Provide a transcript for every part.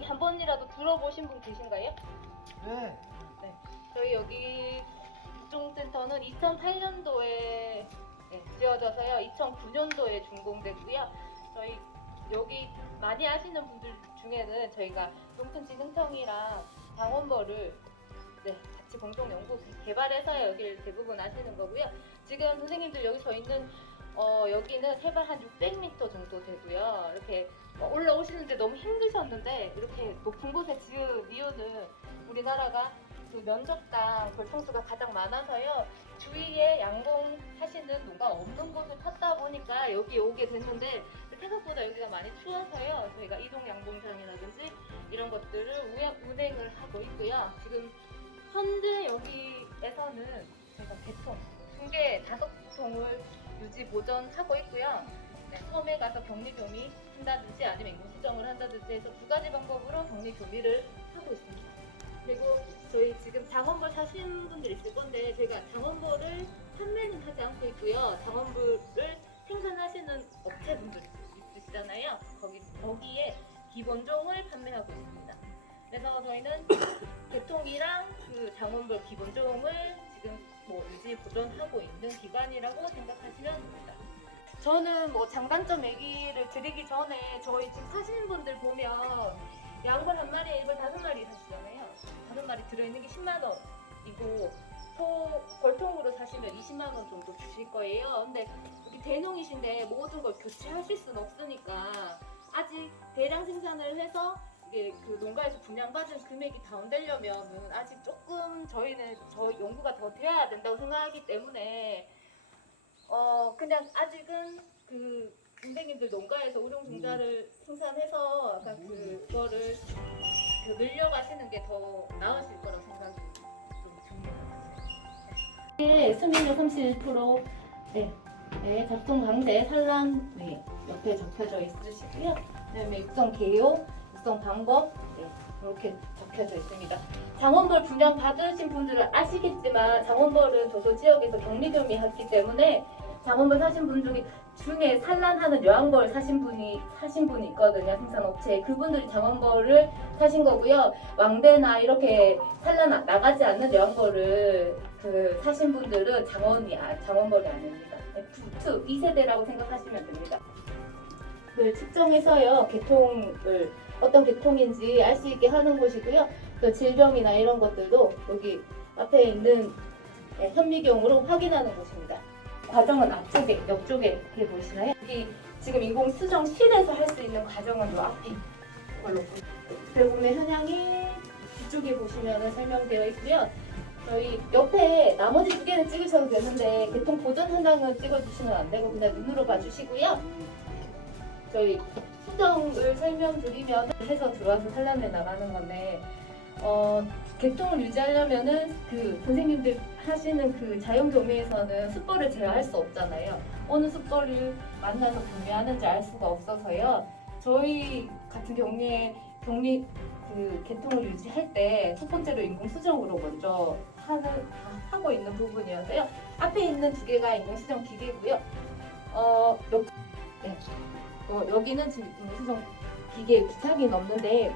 여기 한 번이라도 들어보신 분 계신가요? 네. 저희 여기 육종센터는 2008년도에 지어져서요. 2009년도에 준공됐고요. 저희 여기 많이 아시는 분들 중에는 저희가 농촌진흥청이랑 장원벌을 네, 같이 공동 연구 개발해서 여기를 대부분 아시는 거고요. 지금 선생님들 여기 서 있는 어, 여기는 해발 한 600m 정도 되고요. 이렇게 어, 올라오시는데 너무 힘드셨는데 이렇게 높은 곳에 지은 이유는 우리나라가 그 면적당 벌통수가 가장 많아서요. 주위에 양봉하시는 농가 없는 곳을 찾다 보니까 여기 오게 됐는데 생각보다 여기가 많이 추워서요. 저희가 이동 양봉장이라든지 이런 것들을 운행을 하고 있고요. 지금 현재 여기에서는 저희가 개통, 중계 다섯 통을 유지 보존하고 있고요. 네, 섬에 가서 격리 교미 한다든지 아니면 인공 수정을 한다든지 해서 두 가지 방법으로 격리 교미를 하고 있습니다. 그리고 저희 지금 장원벌 사신 분들 있을 건데 제가 장원벌을 판매는 하지 않고 있고요. 장원벌을 생산하시는 업체분들 있으시잖아요. 거기 거기에 기본종을 판매하고 있습니다. 그래서 저희는 개통이랑 그 장원벌 기본종을 지금 뭐 유지 보존하고 있는 기관이라고 생각하시면 됩니다. 저는 뭐 장단점 얘기를 드리기 전에 저희 지금 사시는 분들 보면 양벌 한 마리에 이걸 다섯 마리 사시잖아요. 다섯 마리 들어있는 게 10만 원이고 소 골통으로 사시면 20만 원 정도 주실 거예요. 근데 여기 대농이신데 모든 걸 교체하실 수는 없으니까 아직 대량 생산을 해서 이게 그 농가에서 분양받은 금액이 다운되려면은 아직 조금 저희는 저희 연구가 더 되어야 된다고 생각하기 때문에 어 그냥 아직은 그 선생님들 농가에서 우령 종자를 생산해서 약간 그거를 그 늘려가시는 게 더 나으실 거라고 생각이 좀 듭니다. 네, 수명률 31% 네, 네, 작동 강제 산란 네, 옆에 적혀져 있으시고요. 그다음에 육성 개요, 육성 방법 네, 이렇게 적혀져 있습니다. 장원벌 분양 받으신 분들은 아시겠지만 장원벌은 저소 지역에서 격리금이 했기 때문에 장원벌 사신 분 중에 중에 산란하는 여왕벌 사신 분이 사신 분이 있거든요 생산업체에. 그분들이 장원벌을 사신 거고요. 왕대나 이렇게 산란 나- 나가지 않는 여왕벌을 그 사신 분들은 장원이 아, 장원벌이 아닙니다. F2 2세대라고 생각하시면 됩니다. 그 측정해서요 개통을 어떤 개통인지 알 수 있게 하는 곳이고요. 또 질병이나 이런 것들도 여기 앞에 있는 네, 현미경으로 확인하는 곳입니다. 과정은 앞쪽에, 옆쪽에 이렇게 보이시나요? 여기 지금 인공 수정 실에서 할 수 있는 과정은 요 앞뒤 이걸로 대부분의 현황이 뒤쪽에 보시면 설명되어 있고요. 저희 옆에 나머지 두 개는 찍으셔도 되는데 개통 보존 현황은 찍어주시면 안 되고 그냥 눈으로 봐주시고요. 저희 수정을 설명드리면 해서 들어와서 산란해 나가는 건데 어, 개통을 유지하려면은 그 선생님들 하시는 그 자연 교미에서는 숯벌을 제어할 수 없잖아요. 어느 숯벌을 만나서 교미하는지 알 수가 없어서요. 저희 같은 경우에 격리 그 개통을 유지할 때 첫 번째로 인공 수정으로 먼저 하는 하고 있는 부분이어서요. 앞에 있는 두 개가 인공 수정 기계고요. 어, 옆, 네. 어, 여기는 지금 인공 수정 기계 부착이 없는데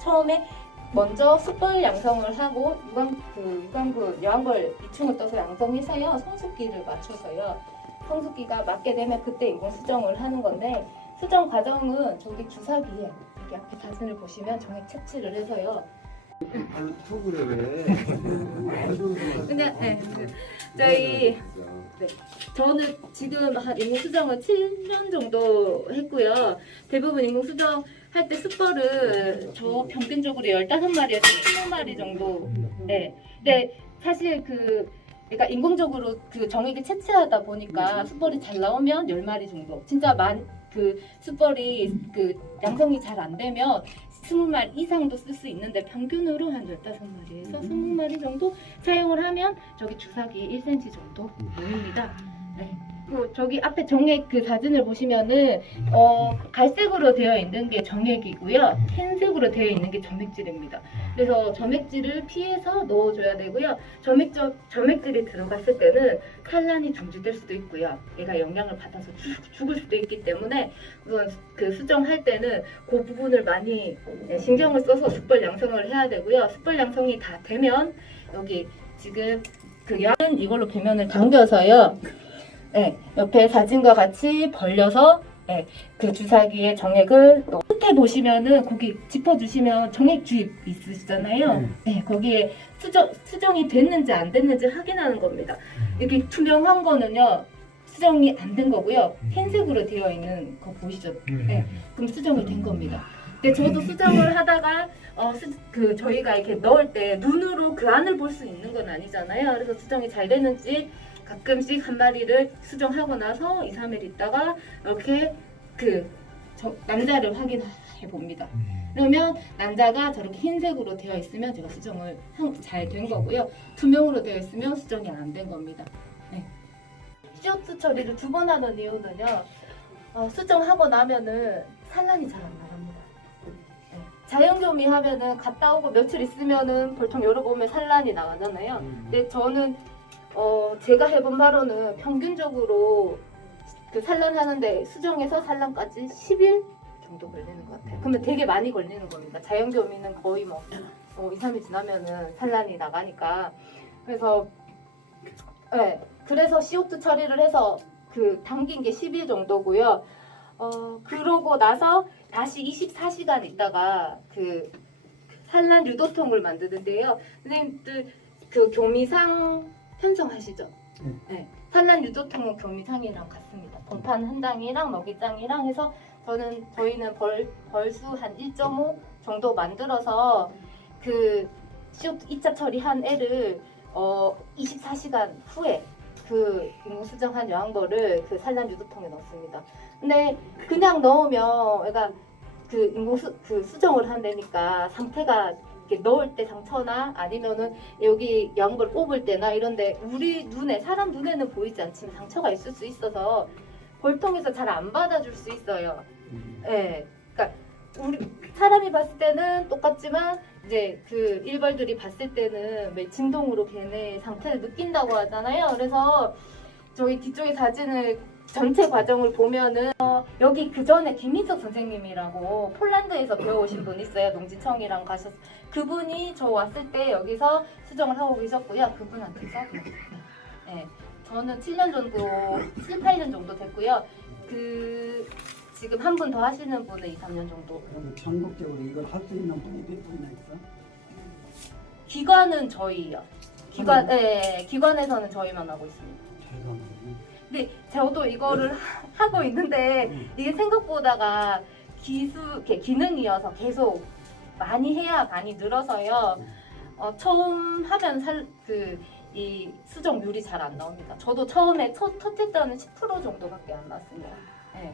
처음에 먼저 숯벌 양성을 하고 유광 그 유광구 여왕벌 2층을 떠서 양성해서요. 성숙기를 맞춰서요. 성숙기가 맞게 되면 그때 인공 수정을 하는 건데 수정 과정은 저기 주사기에 여기 앞에 사진을 보시면 정액 채취를 해서요. 아 유, 왜? 근데 네, 그, 저희 저는 지금 한 인공 수정을 7년 정도 했고요. 대부분 인공 수정 할 때 숯벌은 저 평균적으로 15마리에서 20마리 정도. 네. 근데 사실 그 그러니까 인공적으로 그 정액을 채취하다 보니까 숯벌이 잘 나오면 10마리 정도. 진짜 만 그 숯벌이 그 양성이 잘 안 되면 20마리 이상도 쓸 수 있는데 평균으로 한 15마리에서 20마리 정도 사용을 하면 저기 주사기 1cm 정도 보입니다. 네. 그리고 저기 앞에 정액 그 사진을 보시면은 어, 갈색으로 되어 있는 게 정액이고요. 흰색으로 되어 있는 게 점액질입니다. 그래서 점액질을 피해서 넣어줘야 되고요. 점액질, 점액질이 들어갔을 때는 산란이 중지될 수도 있고요. 얘가 영향을 받아서 죽, 죽을 수도 있기 때문에 우선 그 수정할 때는 그 부분을 많이 네, 신경을 써서 숯벌 양성을 해야 되고요. 숯벌 양성이 다 되면 여기 지금 그 양은 이걸로 배면을 당겨서요. 네, 옆에 사진과 같이 벌려서 네, 그 주사기에 정액을 넣- 끝에 보시면은 거기 짚어주시면 정액 주입 있으시잖아요. 네. 네, 거기에 수정, 수정이 됐는지 안 됐는지 확인하는 겁니다. 이렇게 투명한 거는요, 수정이 안 된 거고요. 흰색으로 되어 있는 거 보이시죠? 네. 그럼 수정이 된 겁니다. 근데 저도 수정을 하다가 어, 수, 그 저희가 이렇게 넣을 때 눈으로 그 안을 볼 수 있는 건 아니잖아요. 그래서 수정이 잘 되는지 가끔씩 한 마리를 수정하고 나서 2, 3일 있다가 이렇게 그 저- 남자를 확인해 봅니다. 그러면 남자가 저렇게 흰색으로 되어 있으면 제가 수정을 잘 된 거고요. 투명으로 되어 있으면 수정이 안 된 겁니다. 네. 시오트 처리를 두 번 하는 이유는요. 어, 수정하고 나면은 산란이 잘 안 나갑니다. 네. 자연교미 하면은 갔다 오고 며칠 있으면은 보통 열어보면 산란이 나가잖아요. 근데 저는 어, 제가 해본 바로는 평균적으로 그 산란하는데 수정에서 산란까지 10일 정도 걸리는 것 같아요. 그러면 되게 많이 걸리는 겁니다. 자연교미는 거의 뭐 어, 2, 3일 지나면은 산란이 나가니까 그래서 네, 그래서 CO2 처리를 해서 그 당긴 게 10일 정도고요. 어, 그러고 나서 다시 24시간 있다가 그 산란 유도통을 만드는데요. 선생님들 그 교미상 편성하시죠? 네. 네. 산란 유도통은 교미상이랑 같습니다. 본판 한 장이랑 먹이장이랑 해서 저는 저희는 벌 벌수 한 1.5 정도 만들어서 그 CO2 2차 처리한 애를 어 24시간 후에 그 수정한 여왕벌을 그 산란 유도통에 넣습니다. 근데 그냥 넣으면 애가 그 인공 수, 그 수정을 한다니까 상태가 이렇게 넣을 때 상처나 아니면은 여기 여왕벌 뽑을 때나 이런데 우리 눈에 사람 눈에는 보이지 않지만 상처가 있을 수 있어서 벌통에서 잘 안 받아줄 수 있어요. 예. 그러니까 우리 사람이 봤을 때는 똑같지만 이제 그 일벌들이 봤을 때는 왜 진동으로 걔네 상태를 느낀다고 하잖아요. 그래서 저희 뒤쪽에 사진을 전체 과정을 보면은 어, 여기 그 전에 김민석 선생님이라고 폴란드에서 배워오신 분 있어요. 농지청이랑 가셨. 그분이 저 왔을 때 여기서 수정을 하고 계셨고요. 그분한테서 네, 저는 7년 정도, 7, 8년 정도 됐고요. 그 지금 한 분 더 하시는 분은 2, 3년 정도. 그러면 전국적으로 이걸 할 수 있는 분이 몇 분이나 있어? 기관은 저희요. 기관, 네, 기관에서는 저희만 하고 있습니다. 대단하네. 근데 저도 이거를 하고 있는데 이게 생각보다가 기수, 이렇게 기능이어서 계속 많이 해야 많이 늘어서요. 어, 처음 하면 살, 그, 이 수정률이 잘 안 나옵니다. 저도 처음에 첫, 첫째 때는 10% 정도밖에 안 나왔습니다. 예.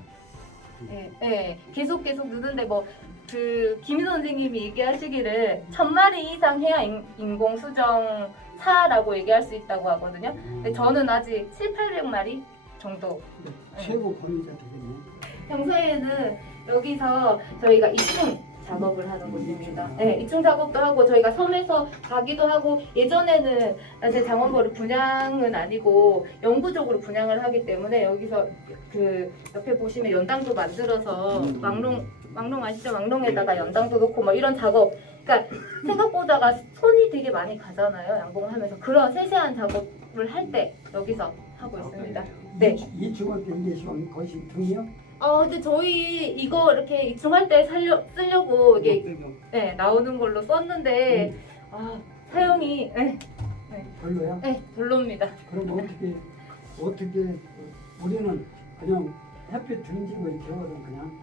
예, 예. 계속 계속 느는데 뭐, 그, 김 선생님이 얘기하시기를 천 마리 이상 해야 인, 인공 수정 차라고 얘기할 수 있다고 하거든요. 근데 저는 아직 7, 800마리 정도. 최고 범위가 되겠네. 평소에는 여기서 저희가 이충 작업을 하는 곳입니다. 네, 이충 작업도 하고 저희가 섬에서 가기도 하고 예전에는 제 장원벌을 분양은 아니고 영구적으로 분양을 하기 때문에 여기서 그 옆에 보시면 연당도 만들어서 음. 망롱 망롱 아시죠? 망롱에다가 연당도 넣고 뭐 이런 작업. 그러니까 생각보다가 손이 되게 많이 가잖아요. 양봉하면서 그런 세세한 작업을 할 때 여기서 하고 있습니다. 네. 이 중학교 이게 지금 것이 등이요? 어 근데 저희 이거 이렇게 이충할 때 살려 쓰려고 이게 네, 나오는 걸로 썼는데 아 사용이 네, 별로야? 네, 별로입니다. 그럼 어떻게 어떻게 우리는 그냥 햇빛 등지고 이렇게 하거든 그냥.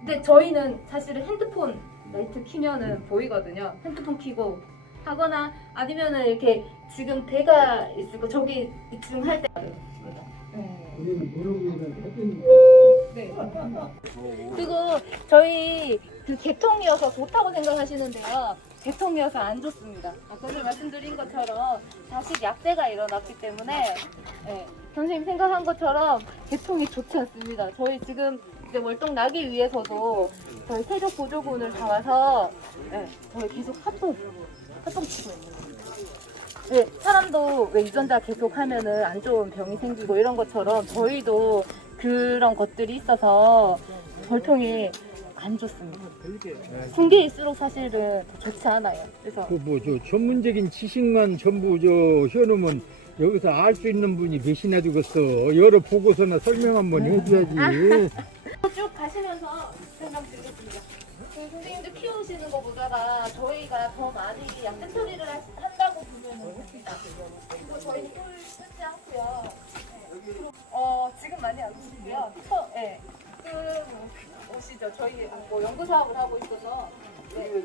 근데 저희는 사실은 핸드폰 라이트 키면은 보이거든요. 핸드폰 키고 하거나 아니면은 이렇게 지금 대가 있을 거 저기 이충할 때. 네. 우리는. 네. 그리고 저희 그 개통이어서 좋다고 생각하시는데요. 개통이어서 안 좋습니다. 아까 말씀드린 것처럼 자식 약세가 일어났기 때문에 네, 선생님 생각한 것처럼 개통이 좋지 않습니다. 저희 지금 이제 월동 나기 위해서도 저희 세족 보조군을 잡아서 네, 저희 계속 합동 합동 치고 있는 거예요. 네, 사람도 왜 유전자 계속 하면은 안 좋은 병이 생기고 이런 것처럼 저희도 그런 것들이 있어서 절통이 안 좋습니다. 붕괴일수록 사실은 더 좋지 않아요. 그래서 그뭐저 전문적인 지식만 전부 저 해놓으면 여기서 알 수 있는 분이 몇이나 되겠어. 여러 보고서나 설명 한번 해줘야지. 쭉 가시면서 생각 드리겠습니다. 그 선생님들 키우시는 것보다가 저희가 더 많이 약재 처리를 하- 한다고 보면 됩니다. 그리고 저희는 꿀 쓰지 않고요. 네. 어, 지금 많이 안 오시고요. 저, 예. 그, 오시죠. 저희 뭐 연구 사업을 하고 있어서. 네.